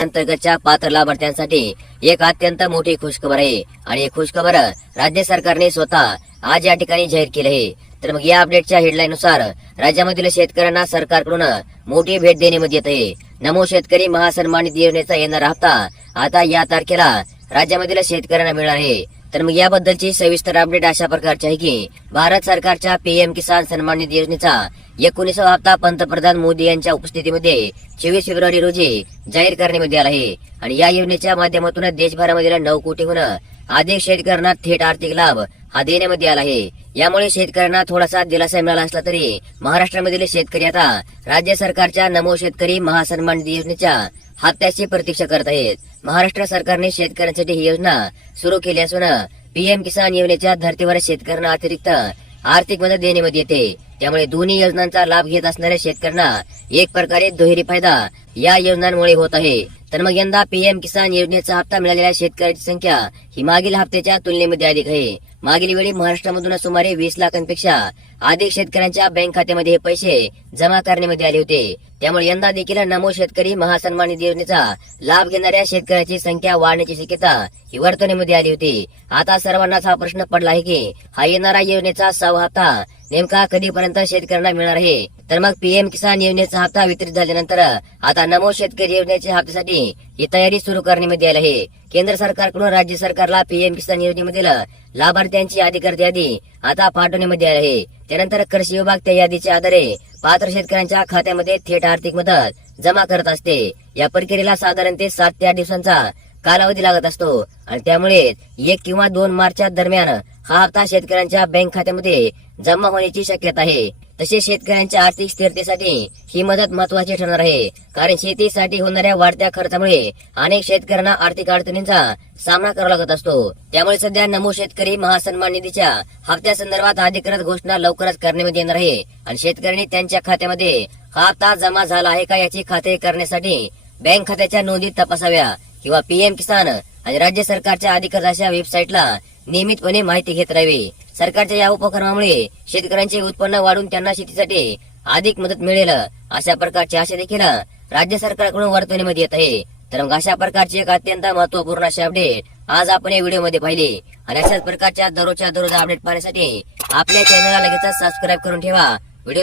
अंतर्गतच्या पात्र लाभार्थ्यांसाठी एक अत्यंत मोठी खुशखबर आहे. आणि ही खुशखबर राज्य सरकारने स्वतः आज या ठिकाणी जाहीर केली आहे. तर मग या अपडेटच्या हेडलाईन नुसार राज्यामधील शेतकऱ्यांना सरकारकडून मोठी भेट देण्यात येत आहे. नमो शेतकरी महासन्मानित योजनेचा येणारा हप्ता आता या तारखेला राज्यामधील शेतकऱ्यांना मिळणार आहे. तर मग याबद्दलची सविस्तर अपडेट अशा प्रकारची आहे की भारत सरकारच्या पीएम किसान सन्मान निधी योजनेचा एकोणीसावा हप्ता पंतप्रधान मोदी यांच्या उपस्थितीमध्ये चोवीस फेब्रुवारी रोजी जाहीर करण्यात आला आहे. आणि या योजनेच्या माध्यमातून देशभरामधील नऊ कोटीहून अधिक शेतकऱ्यांना थेट आर्थिक लाभ हा देण्यामध्ये आला आहे. यामुळे शेतकऱ्यांना थोडासा दिलासा मिळाला असला तरी महाराष्ट्रामधील शेतकरी आता राज्य सरकारच्या नमो शेतकरी महासन्मान निधी योजनेच्या हप्त्याची प्रतीक्षा करत आहेत. महाराष्ट्र सरकारने शेतकऱ्यांसाठी ही योजना सुरू केली असून पीएम किसान योजनेच्या धर्तीवर शेतकऱ्यांना अतिरिक्त आर्थिक मदत देण्यामध्ये येते त्यामुळे दोन्ही योजनांचा लाभ घेत असणाऱ्या शेतकऱ्यांना एक प्रकारे दुहेरी फायदा या योजनांमुळे होत आहे. तर मग यंदा पीएम किसान योजनेचा हप्ता मिळालेल्या शेतकऱ्यांची संख्या ही मागील हप्त्याच्या तुलनेमध्ये अधिक आहे. मागील वेळी महाराष्ट्रामधून सुमारे वीस लाखांपेक्षा अधिक शेतकऱ्यांच्या बँक खात्यामध्ये हे पैसे जमा करण्यामध्ये आले होते. त्यामुळे यंदा देखील नमो शेतकरी महासन्मान निधी योजनेचा लाभ घेणाऱ्या शेतकऱ्यांची संख्या वाढण्याची शक्यता ही वर्तवण्यामध्ये आली होती. आता सर्वांनाच हा प्रश्न पडला आहे की हा येणारा योजनेचा सहा हप्ता नेमका कधीपर्यंत शेतकऱ्यांना मिळणार आहे? तर मग पीएम किसान योजनेचा हप्ता वितरित झाल्यानंतर आता नमो शेतकरी योजनेच्या हप्त्यासाठी ही तयारी सुरू करण्यामध्ये आली आहे. केंद्र सरकारकडून राज्य सरकारला पीएम किसान योजनेमधील लाभार्थ्यांची अधिकृत यादी आता पाठवण्यामध्ये आली आहे. त्यानंतर कृषी विभाग त्या यादीच्या आधारे पात्र शेतकऱ्यांच्या खात्यामध्ये थेट आर्थिक मदत जमा करत असते. या प्रक्रियेला साधारण ते सात ते आठ दिवसांचा कालावधी लागत असतो. आणि त्यामुळे एक किंवा दोन मार्चच्या दरम्यान हा हप्ता शेतकऱ्यांच्या बँक खात्यामध्ये जमा होण्याची शक्यता आहे. तसेच शेतकऱ्यांच्या आर्थिक स्थिरतेसाठी ही मदत महत्वाची ठरणार आहे. कारण शेतीसाठी होणाऱ्या वाढत्या खर्चामुळे अनेक शेतकऱ्यांना आर्थिक अडचणींचा सामना करावा लागत असतो. त्यामुळे सध्या नमो शेतकरी महासन्मान निधीच्या हप्त्या संदर्भात अधिकृत घोषणा लवकरच करण्यात येणार आहे. आणि शेतकऱ्यांनी त्यांच्या खात्यामध्ये हा हप्ता जमा झाला आहे का याची खात्री करण्यासाठी बँक खात्याच्या नोंदी तपासाव्या किंवा पीएम किसान आणि राज्य सरकारच्या अधिकृत अशा वेबसाईटला नियमितपणे माहिती घेत राहावी. सरकारच्या या उपक्रमामुळे शेतकऱ्यांचे उत्पन्न वाढून त्यांना शेतीसाठी अधिक मदत मिळेल. अशा प्रकारची आशा देखील राज्य सरकारकडून वर्तवण्यामध्ये येत आहे. तर मग अशा प्रकारची एक अत्यंत महत्त्वपूर्ण अशी अपडेट आज आपण या व्हिडिओमध्ये पाहिली. आणि अशाच प्रकारच्या दररोजच्या दररोज अपडेट पाहण्यासाठी आपल्या चॅनलला लगेच सबस्क्राईब करून ठेवा. व्हिडिओ